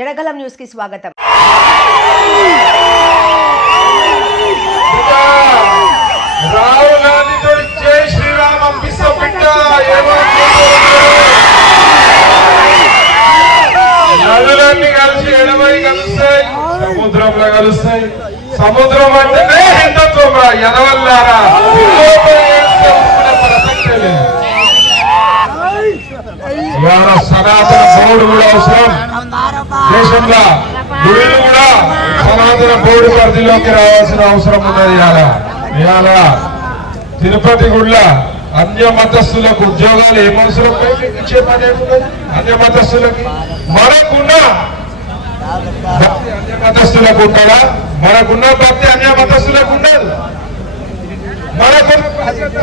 జడగలం న్యూస్కి స్వాగతం రాహుల్ గాంధీతో జై శ్రీరామ్ బిడ్డ నదులన్నీ కలిసి ఎడమై కలుస్తాయి సముద్రంలో కలుస్తాయి సముద్రం అంటేనే హిందుత్వం రా ఎదవల్లారా సనాతన బోర్డు కూడా అవసరం దేశంలో గుడిలు కూడా సనాతన బోర్డు పరిధిలోకి రావాల్సిన అవసరం ఉన్నది ఇవాళ. ఇవాళ తిరుపతి గుళ్ళ అన్య మతస్థులకు ఉద్యోగాలు ఏమవసరం ఇచ్చే పని ఏమున్నది అన్య మతస్థులకి మనకున్న అన్య మతస్థులకు ఉంటుందా మనకున్న భక్తి అన్య మతస్థులకు ఉండదు. మనకున్న బాధ్యత.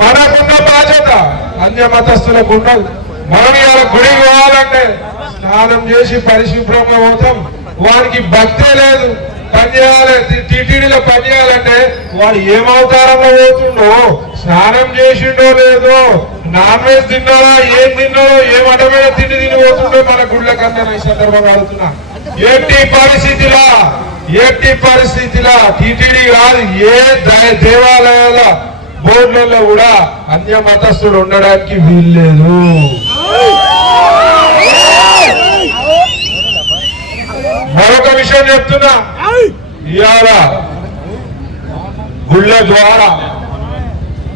మనకున్న బాధ్యత అన్య మతస్థులకు ఉండదు. మనం ఇవాళ గుడి పోవాలంటే స్నానం చేసి పరిశుభ్రంగా పోతాం వానికి భక్తే లేదు. పని చేయాలి. టీటీడీలో పని చేయాలంటే వాడు ఏం అవతారంలో పోతుండో స్నానం చేసిండో లేదో నాన్ వెజ్ తిన్నాడా ఏం తిన్నాడో ఏం అడమైన తిండి తిని పోతుండో మన గుళ్ళ కన్నా ఈ సందర్భంగా అడుగుతున్నా. ఎట్టి పరిస్థితిలా ఎట్టి పరిస్థితిలా టీటీడీ కాదు ఏ దేవాలయాల బోర్డులలో కూడా అన్య మతస్థుడు ఉండడానికి వీల్లేదు. మరొక విషయం చెప్తున్నా. ఇవాళ గుళ్ళ ద్వారా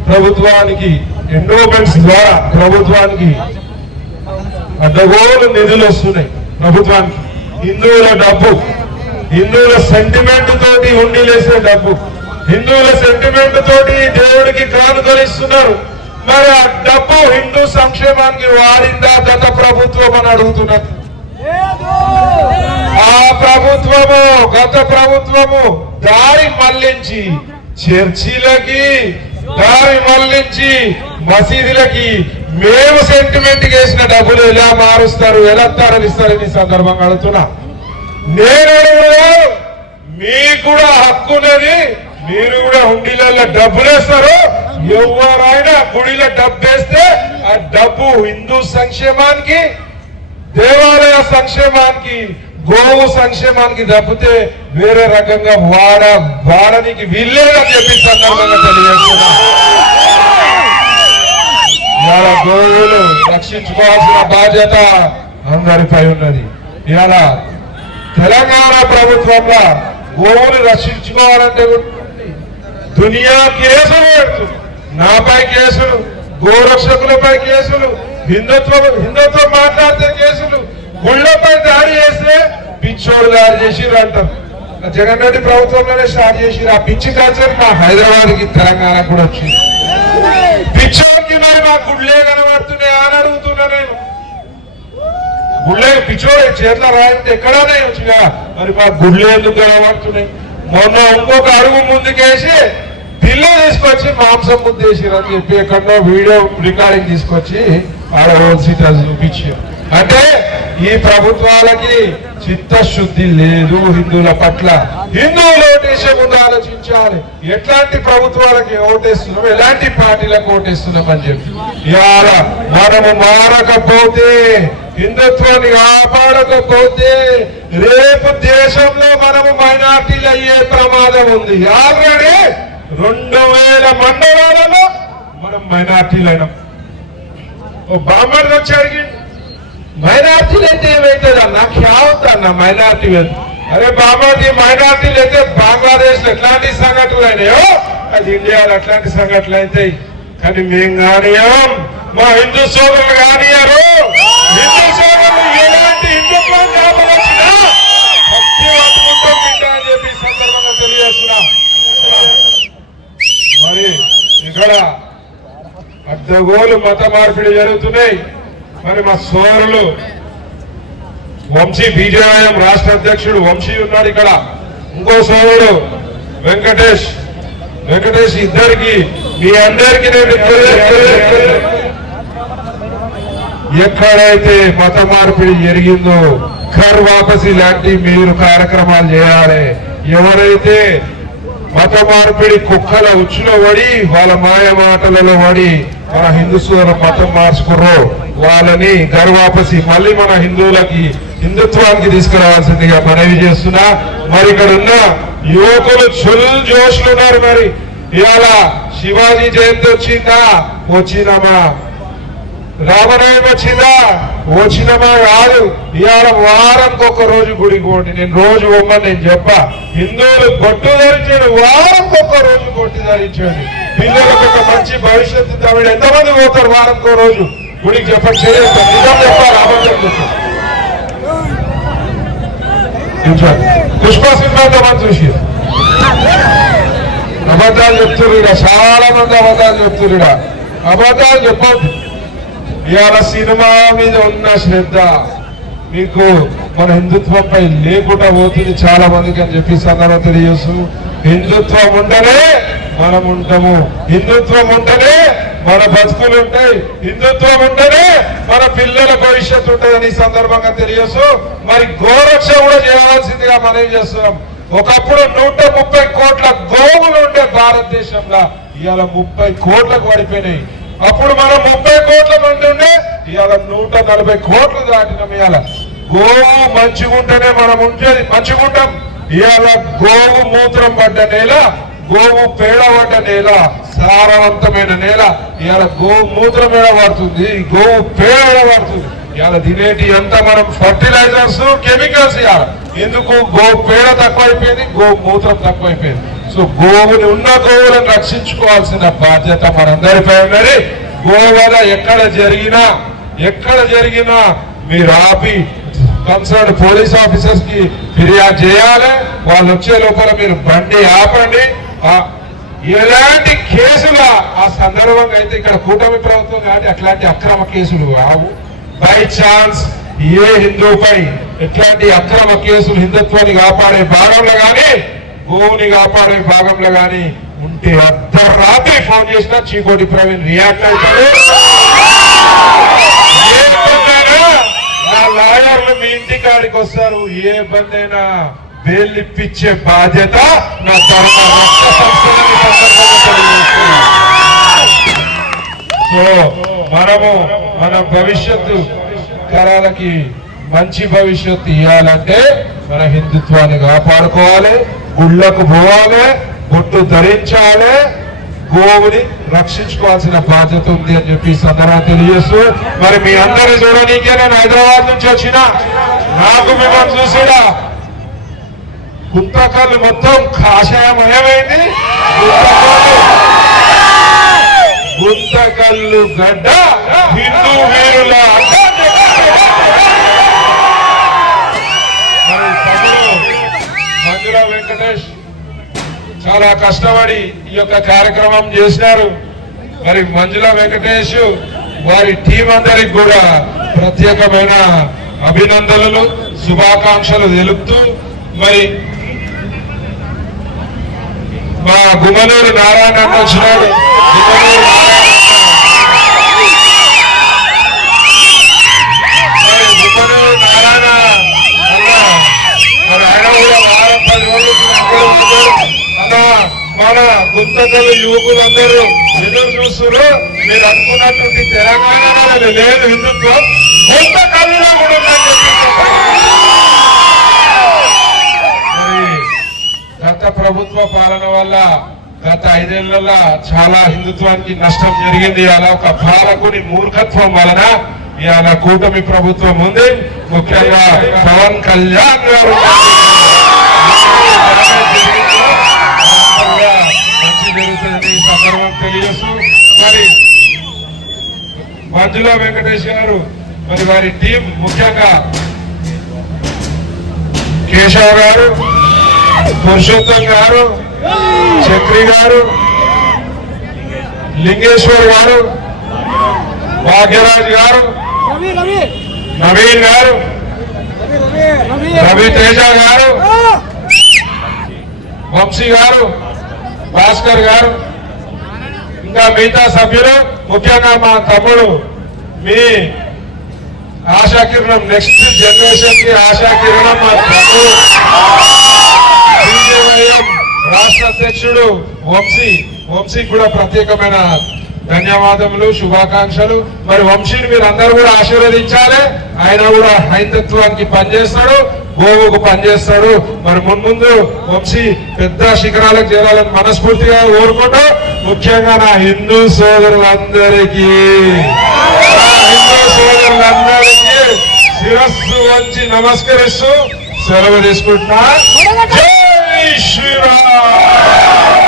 ప్రభుత్వానికి ఎండోమెంట్స్ ద్వారా ప్రభుత్వానికి అడ్డగోలు నిధులు వస్తున్నాయి ప్రభుత్వానికి. హిందువుల డబ్బు హిందువుల సెంటిమెంట్ తోటి ఉండిలేసే డబ్బు హిందువుల సెంటిమెంట్ తోటి దేవుడికి కానుకలు ఇస్తున్నారు. మరి ఆ డబ్బు హిందూ సంక్షేమానికి వాడిందా గత ప్రభుత్వం అని అడుగుతున్నారు ప్రభుత్వము గత ప్రభుత్వము దారి మళ్ళించి చర్చిలకి దారి మళ్ళించి మసీదులకి మేము సెంటిమెంట్ వేసిన డబ్బులు ఎలా మారుస్తారు ఎలా తరలిస్తారని ఈ సందర్భంగా అడుగుతున్నా. నేను మీకు కూడా హక్కున్నది మీరు కూడా హుండీలలో డబ్బులేస్తారు ఎవరైనా గుడిలో డబ్బేస్తే ఆ డబ్బు హిందూ సంక్షేమానికి దేవాలయ సంక్షేమానికి గోవు సంక్షేమానికి తప్పితే వేరే రకంగా వాడ వాడనికి వీల్లేదని చెప్పి సందర్భంగా తెలియజేస్తున్నా. ఇవాళ గోవులు రక్షించుకోవాల్సిన బాధ్యత అందరిపై ఉన్నది. ఇవాళ తెలంగాణ ప్రభుత్వంలో గోవులు రక్షించుకోవాలంటే దునియా కేసులు పెడుతుంది. నాపై కేసులు గోరక్షకులపై కేసులు హిందుత్వం హిందుత్వం మాట్లాడితే కేసులు గుళ్ళపై దాడి చేస్తే పిచ్చోడు గారు చేసిర్రు అంటారు. జగన్ రెడ్డి ప్రభుత్వంలోనే స్టార్ట్ చేసిర్రు. ఆ పిచ్చి కల్చర్ మా హైదరాబాద్కి తెలంగాణ కూడా వచ్చింది. పిచ్చోడికి మరి మా గుళ్ళే కనబడుతున్నాయా అని అడుగుతున్నా నేను. గుళ్ళే పిచ్చోడే చేతుల రాయంటే ఎక్కడా నేను వచ్చినా. మరి మా గుళ్ళే ఎందుకు కనబడుతున్నాయి? మొన్న ఇంకొక అడుగు ముందుకేసి పిల్ల తీసుకొచ్చి మాంసం ముద్దేసిరని చెప్పి ఎక్కడో వీడియో రికార్డింగ్ తీసుకొచ్చి ఆడ హోల్సీట్ చూపించారు అంటే ఈ ప్రభుత్వాలకి చిత్తశుద్ధి లేదు హిందువుల పట్ల. హిందువులు ఓటేసే ముందు ఆలోచించాలి. ఎట్లాంటి ప్రభుత్వాలకి ఓటేస్తున్నాం ఎలాంటి పార్టీలకు ఓటేస్తున్నాం అని చెప్పి. ఇవాళ మనము మారకపోతే హిందుత్వాన్ని కాపాడకపోతే రేపు దేశంలో మనము మైనార్టీలు అయ్యే ప్రమాదం ఉంది. ఆల్రెడీ రెండు వేల మండలాలలో మనం మైనార్టీలు అయినాం ఓ బామ్మడి వచ్చి అడిగిండు మైనార్టీలు అయితే ఏమైతుంది అన్న క్యావుతా అన్న మైనార్టీ అరే బామ్మడి మైనార్టీలు అయితే బంగ్లాదేశ్ ఎట్లాంటి సంఘటనలు అయినాయో అది ఇండియాలో అట్లాంటి సంఘటనలు అవుతాయి కానీ మేం కానియం మా హిందూ సోదరులు కానియారు హిందూ సోదరులు ఎలాంటి హిందుత్వం కాపలొచ్చినా భక్తి పట్టుకుంటాం బిడ్డ అని చెప్పి సందర్భంగా తెలియజేస్తున్నా మరి ఇక్కడ అర్ధగోలు మత మార్పిడి జరుగుతున్నాయి. మరి మా సోదరులు వంశీ బీజేఎం రాష్ట్ర అధ్యక్షుడు వంశీ ఉన్నాడు ఇక్కడ. ఇంకో సోదరుడు వెంకటేష్. వెంకటేష్ ఇద్దరికి మీ అందరికి నేను ఎక్కడైతే మత మార్పిడి జరిగిందో ఖర్ వాపసి లాంటి మీరు కార్యక్రమాలు చేయాలి. ఎవరైతే మత మార్పిడి కుక్కల ఉచ్చులో పడి వాళ్ళ మాయ మాటలలో పడి మన హిందూ మతం మార్చుకుర్రో వాళ్ళని గర్వాపసి మళ్ళీ మన హిందువులకి హిందుత్వానికి తీసుకురావాల్సిందిగా మనవి చేస్తున్నా. మరి ఇక్కడ ఉన్న యువకులు చుల్ జోష్లు ఉన్నారు మరి. ఇవాళ శివాజీ జయంతి వచ్చిందా? వచ్చినమా రామనవమి వచ్చిందా? వచ్చినమా కాదు. ఇవాళ వారంకి ఒక రోజు గుడికి పోండి. నేను రోజు పోమని నేను చెప్పా. హిందువులు బొట్టు ధరించాడు. వారంకి ఒక రోజు బొట్టు ధరించాడు. పిల్లలకు ఒక మంచి భవిష్యత్తు తమిళ ఎంతమంది పోతారు వారంకో రోజు? గుడికి చెప్పండి నిజం చెప్పాలి అబద్ధం పుష్ప సినిమా చూసి. అబద్ధాలు చెప్తున్నారు చాలా మంది అబద్ధాలు చెప్తున్నారు అబద్ధాలు చెప్పద్దు. ఇవాళ సినిమా మీద ఉన్న శ్రద్ధ మీకు మన హిందుత్వంపై లేకుండా పోతుంది చాలా మందికి అని చెప్పి సందర్భం తెలియజేస్తూ హిందుత్వం ఉంటేనే మనం ఉంటాము. హిందుత్వం ఉంటేనే మన బతుకులు ఉంటాయి హిందుత్వం ఉంటేనే మన పిల్లల భవిష్యత్తు ఉంటుందని ఈ సందర్భంగా తెలియసు మరి గోరక్ష కూడా చేయవలసిందిగా మనం చేస్తున్నాం. ఒకప్పుడు నూట ముప్పై కోట్ల గోవులు ఉండే భారతదేశంలో ఇవాళ ముప్పై కోట్లకు పడిపోయినాయి. అప్పుడు మనం ముప్పై కోట్ల మంది ఉండే ఇవాళ నూట నలభై కోట్లు దాటినాం ఇవాళ. గోవు మంచిగుంటేనే మనం ఉంటే మంచిగుంటాం. ఇవాళ గోవు మూత్రం పడ్డ నేల గోవు పేడ పడ్డ నేల సారవంతమైన నేల ఇవాళ గోవు మూత్రం పడుతుంది గోవు పేడ పడుతుంది. ఇవాళ తినేటి ఎంత మనం ఫర్టిలైజర్స్ కెమికల్స్ ఇవ్వాలి ఎందుకు? గో పేడ తక్కువైపోయింది గో మూత్రం తక్కువైపోయింది. సో గోవుని ఉన్న గోవులను రక్షించుకోవాల్సిన బాధ్యత మనందరిపై ఉన్నది. గోవల ఎక్కడ జరిగినా ఎక్కడ జరిగినా మీరు ఆపి కన్సర్న్ పోలీస్ ఆఫీసర్స్కి ఫిర్యాదు చేయాలి. వాళ్ళు వచ్చే లోపల మీరు బండి ఆపండి. ఎలాంటి కేసులు ఆ సందర్భంగా అయితే ఇక్కడ కూటమి ప్రభుత్వం కానీ అట్లాంటి అక్రమ కేసులు రావు. బై ఛాన్స్ ఏ హిందూపై ఎట్లాంటి అక్రమ కేసులు హిందుత్వాన్ని కాపాడే భాగంలో కానీ గోవుని కాపాడే భాగంలో కానీ ఉంటే అర్ధరాత్రి ఫోన్ చేసినా చీకోటి ప్రవీణ్ రియాక్ట్ అవుతాడు. లాయర్లు మీ ఇంటి కాడికి వస్తారు. ఏ ఇబ్బంది అయినా బెయిల్ బాధ్యత నా తర్వాత రక్త సో మనము మన భవిష్యత్తు తరాలకి మంచి భవిష్యత్తు ఇవ్వాలంటే మన హిందుత్వాన్ని కాపాడుకోవాలి గుళ్ళకు పోవాలి బొట్టు ధరించాలి గోవుని రక్షించుకోవాల్సిన బాధ్యత ఉంది అని చెప్పి ఈ తెలియజేస్తూ మరి మీ అందరి చూడనీకే నేను హైదరాబాద్ నుంచి వచ్చిన నాకు మిమ్మల్ని చూసినా గుంతకల్లు మొత్తం కాషాయమయమైంది. గుంతకల్లు గడ్డ హిందూ వీరుల మరి మంజుల వెంకటేష్ చాలా కష్టపడి ఈ యొక్క కార్యక్రమం చేసినారు. మరి మంజుల వెంకటేష్ వారి టీం అందరికి కూడా ప్రత్యేకమైన అభినందనలు శుభాకాంక్షలు తెలుపుతూ మరి మా గుమ్మనూరు నారాయణ వచ్చినాడు. గుమ్మనూరు నారాయణ మరి ఆయన కూడా వారం పది రోజులు మన గుంతకలు యువకులందరూ ఎదురు చూస్తున్నారు. మీరు అనుకున్నటువంటి తెలంగాణలో లేదు హిందుత్వం. ప్రభుత్వ పాలన వల్ల గత ఐదేళ్ళలో చాలా హిందుత్వానికి నష్టం జరిగింది. అలా ఒక పాలకుని మూర్ఖత్వం వలన ఇవాళ కూటమి ప్రభుత్వం ఉంది. ముఖ్యంగా పవన్ కళ్యాణ్ గారు. మంచి జరుగుతుందని సందర్భం తెలియజేస్తూ మరి మంజుల వెంకటేష్ గారు మరి వారి టీం ముఖ్యంగా కేశవ్ గారు పురుషోత్తం గారు చక్రి గారు లింగేశ్వర్ గారు భాగ్యరాజ్ గారు నవీన్ గారు రవి తేజ గారు వంశీ గారు భాస్కర్ గారు ఇంకా మిగతా సభ్యులు ముఖ్యంగా మా తమ్ముడు మీ ఆశా కిరణం నెక్స్ట్ జనరేషన్కి ఆశా కిరణం మా తమ్ముడు. రాష్ట్ర అధ్యక్షుడు వంశీ వంశీకి కూడా ప్రత్యేకమైన ధన్యవాదములు శుభాకాంక్షలు. మరి వంశీని మీరు అందరూ కూడా ఆశీర్వదించాలి. ఆయన కూడా హైందత్వానికి పనిచేస్తాడు గోవుకు పనిచేస్తాడు. మరి మున్ముందు వంశీ పెద్ద శిఖరాలకు చేరాలని మనస్ఫూర్తిగా కోరుకుంటూ ముఖ్యంగా నా హిందూ సోదరులందరికీ హిందూ సోదరులందరికీ శిరస్సు వంచి నమస్కరిస్తూ సెలవు తీసుకుంటున్నా. జై శ్రీరామ్